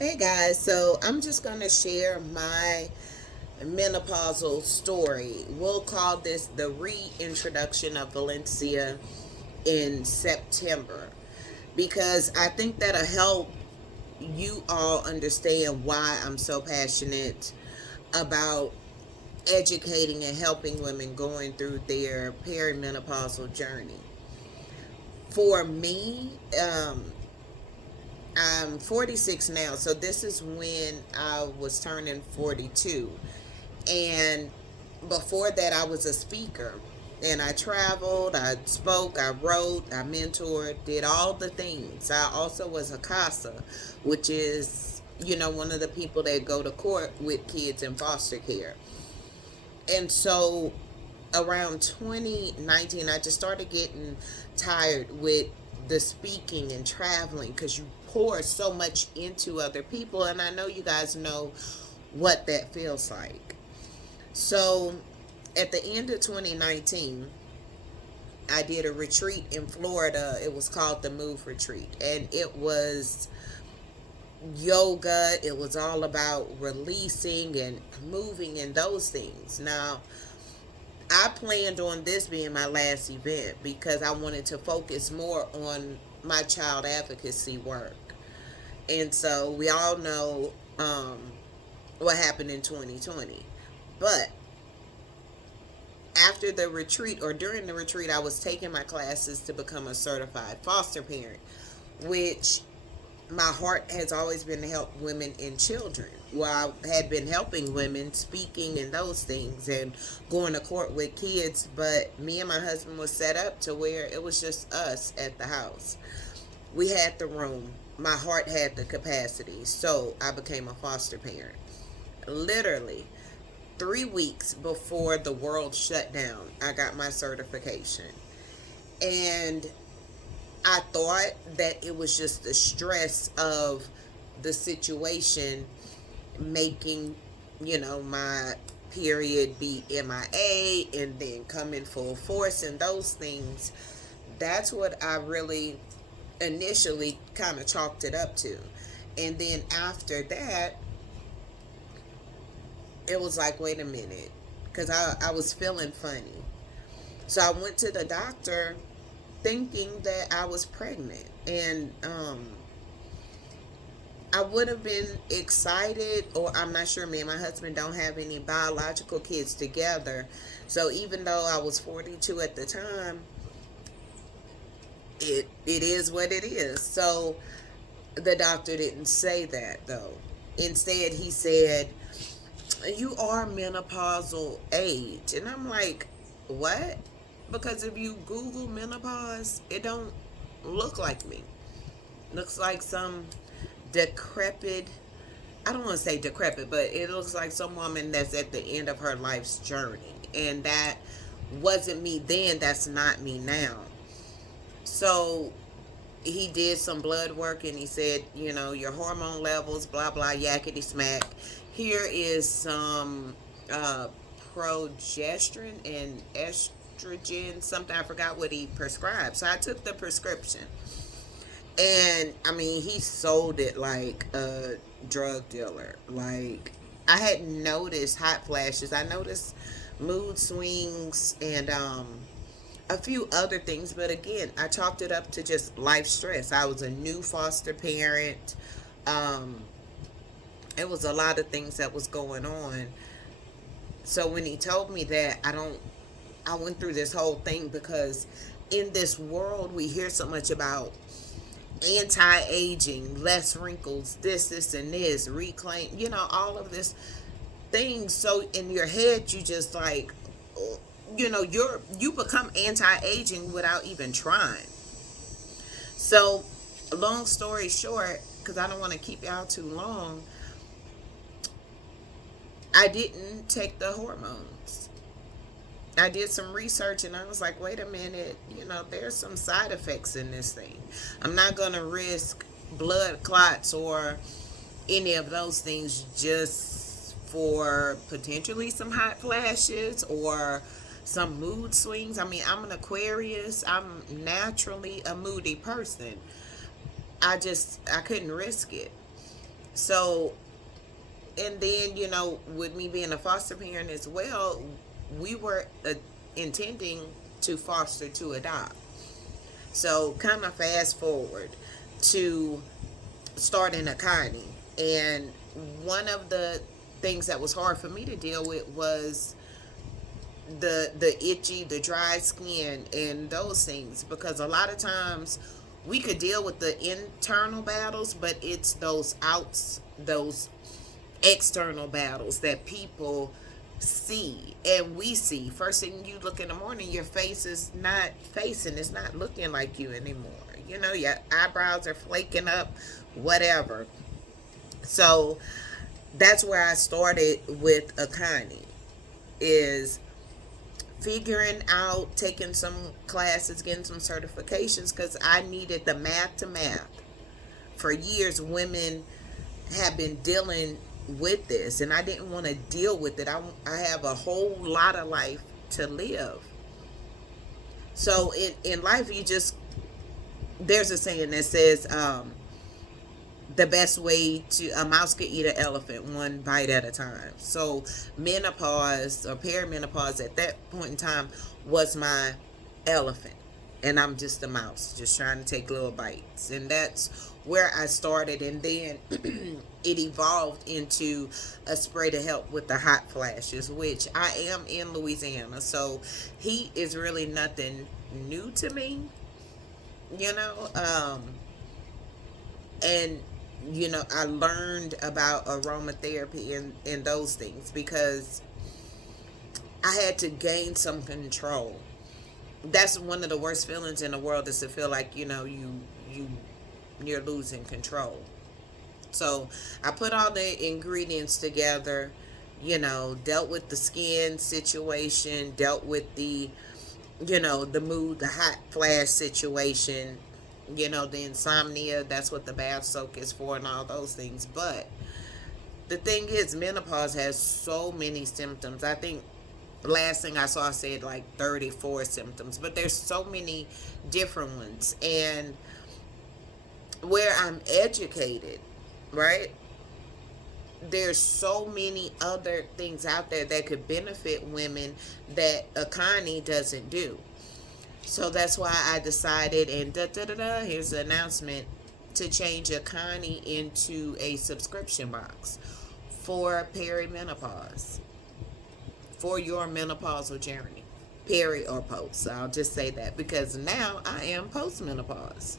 Hey guys, so I'm just going to share my menopausal story. We'll call this the reintroduction of Valencia in September because I think that'll help you all understand why I'm so passionate about educating and helping women going through their perimenopausal journey. For me, I'm 46 now, so this is when I was turning 42. And before that, I was a speaker. And I traveled, I spoke, I wrote, I mentored, did all the things. I also was a CASA, which is, one of the people that go to court with kids in foster care. And so around 2019, I just started getting tired with the speaking and traveling because you pour so much into other people. And I know you guys know what that feels like. So at the end of 2019, I did a retreat in Florida. It was called the Move Retreat. And it was yoga. It was all about releasing and moving and those things. Now, I planned on this being my last event because I wanted to focus more on my child advocacy work. And so we all know what happened in 2020. But after the retreat or during the retreat, I was taking my classes to become a certified foster parent, which my heart has always been to help women and children. Well, I had been helping women, speaking and those things, and going to court with kids. But me and my husband was set up to where it was just us at the house. We had the room. My heart had the capacity, so I became a foster parent. Literally 3 weeks before the world shut down, I got my certification, and I thought that it was just the stress of the situation making, my period be MIA and then come in full force and those things. That's what I really initially kind of chalked it up to. And then after that, it was like, wait a minute, because I was feeling funny. So I went to the doctor thinking that I was pregnant. And I would have been excited, or I'm not sure. Me and my husband don't have any biological kids together. So even though I was 42 at the time, it is what it is. So the doctor didn't say that though. Instead, he said, "You are menopausal age," and I'm like, "What?" Because if you Google menopause, it don't look like me. Looks like some decrepit, I don't want to say decrepit, but it looks like some woman that's at the end of her life's journey. And that wasn't me then. That's not me now. So he did some blood work and he said, your hormone levels, blah, blah, yakety smack. Here is some uh, progesterone and estrogen, something. I forgot what he prescribed. So I took the prescription. And I mean, he sold it like a drug dealer. Like, I had noticed hot flashes. I noticed mood swings and a few other things. But again, I chalked it up to just life stress. I was a new foster parent. Um, it was a lot of things that was going on. So when he told me that, I went through this whole thing because in this world we hear so much about anti-aging, less wrinkles, this and this, reclaim, all of this things. So in your head you just like, you become anti-aging without even trying. So long story short, because I don't want to keep y'all too long, I didn't take the hormones. I did some research and I was like, wait a minute, there's some side effects in this thing. I'm not going to risk blood clots or any of those things just for potentially some hot flashes or some mood swings. I mean, I'm an Aquarius. I'm naturally a moody person. I couldn't risk it. So, and then, with me being a foster parent as well, we were intending to foster to adopt. So, kind of fast forward to starting a Akani. And one of the things that was hard for me to deal with was the itchy, the dry skin, and those things, because a lot of times we could deal with the internal battles, but it's those external battles that people see and we see. First thing you look in the morning, your face is not facing, it's not looking like you anymore. Your eyebrows are flaking up, whatever. So that's where I started with Akani, is figuring out, taking some classes, getting some certifications, because I needed the math to math. For years, women have been dealing with this, and I didn't want to deal with it. I have a whole lot of life to live. So in life, there's a saying that says, the best way to a mouse could eat an elephant one bite at a time. So menopause or perimenopause at that point in time was my elephant, and I'm just a mouse just trying to take little bites. And that's where I started, and then it evolved into a spray to help with the hot flashes, which I am in Louisiana, so heat is really nothing new to me, you know and I learned about aromatherapy and those things because I had to gain some control. That's one of the worst feelings in the world, is to feel like you're losing control. So I put all the ingredients together, dealt with the skin situation, dealt with the mood, the hot flash situation, the insomnia. That's what the bath soak is for, and all those things. But the thing is, menopause has so many symptoms. I think last thing I saw, I said like 34 symptoms, but there's so many different ones. And where I'm educated, right? There's so many other things out there that could benefit women that Akani doesn't do. So that's why I decided, and here's the announcement, to change Akani into a subscription box for perimenopause, for your menopausal journey, peri or post. I'll just say that because now I am postmenopause.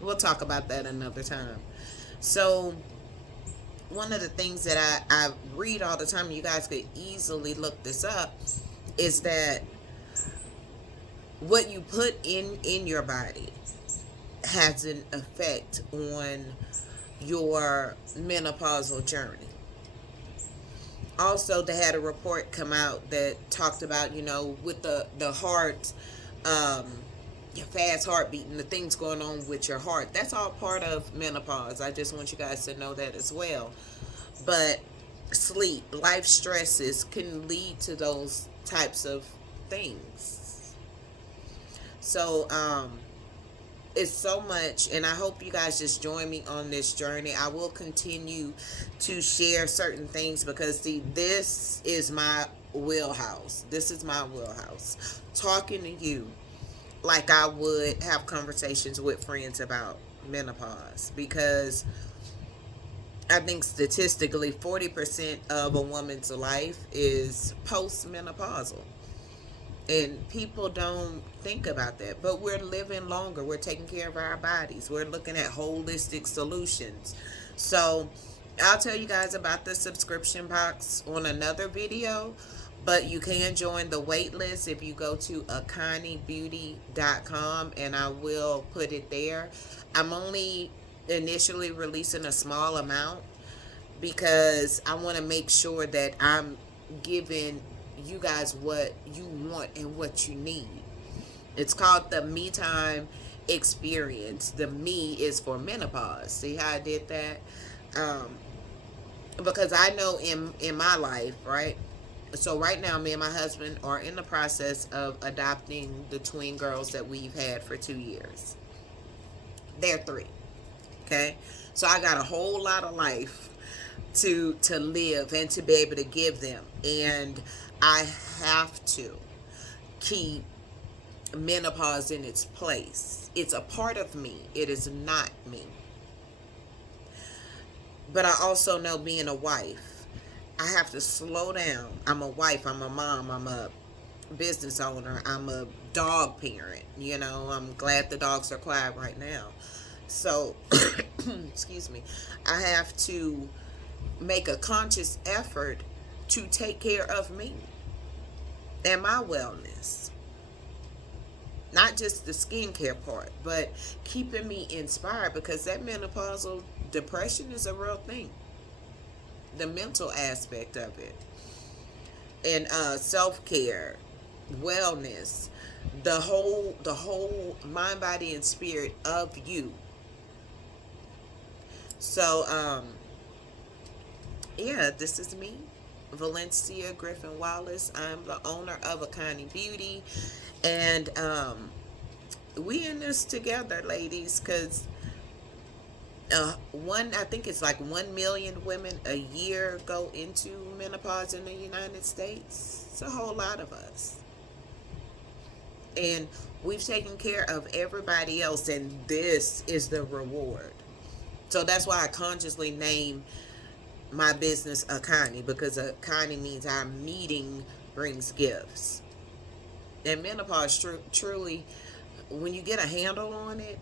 We'll talk about that another time. So one of the things that I read all the time, you guys could easily look this up, is that what you put in your body has an effect on your menopausal journey. Also, they had a report come out that talked about, with the heart, your fast heartbeat, and the things going on with your heart. That's all part of menopause. I just want you guys to know that as well. But sleep, life stresses can lead to those types of things. So, it's so much, and I hope you guys just join me on this journey. I will continue to share certain things because, see, this is my wheelhouse. This is my wheelhouse. Talking to you like I would have conversations with friends about menopause, because I think statistically 40% of a woman's life is postmenopausal. And people don't think about that. But we're living longer. We're taking care of our bodies. We're looking at holistic solutions. So I'll tell you guys about the subscription box on another video. But you can join the wait list if you go to akanibeauty.com, and I will put it there. I'm only initially releasing a small amount because I want to make sure that I'm giving you guys what you want and what you need. It's called the Me Time Experience. The me is for menopause. See how I did that? Because I know in my life, right? So right now, me and my husband are in the process of adopting the twin girls that we've had for 2 years. They're 3. Okay? So I got a whole lot of life to live and to be able to give them. And I have to keep menopause in its place. It's a part of me. It is not me. But I also know, being a wife, I have to slow down. I'm a wife, I'm a mom, I'm a business owner, I'm a dog parent. I'm glad the dogs are quiet right now. So, excuse me, I have to make a conscious effort to take care of me and my wellness. Not just the skincare part, but keeping me inspired, because that menopausal depression is a real thing. The mental aspect of it, and self care, wellness, the whole mind, body, and spirit of you. So, yeah, this is me, Valencia Griffin Wallace. I'm the owner of Akani Beauty, and we in this together, ladies, because I think it's like 1 million women a year go into menopause in the United States. It's a whole lot of us, and we've taken care of everybody else, and this is the reward. So that's why I consciously name my business Akani, because Akani means our meeting brings gifts. And menopause, truly, when you get a handle on it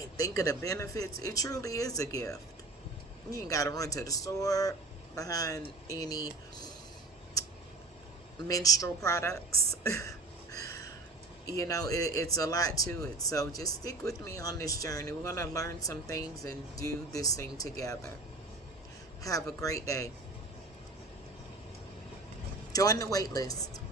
and think of the benefits, it truly is a gift. You ain't got to run to the store behind any menstrual products. It's a lot to it. So just stick with me on this journey. We're going to learn some things and do this thing together. Have a great day. Join the wait list.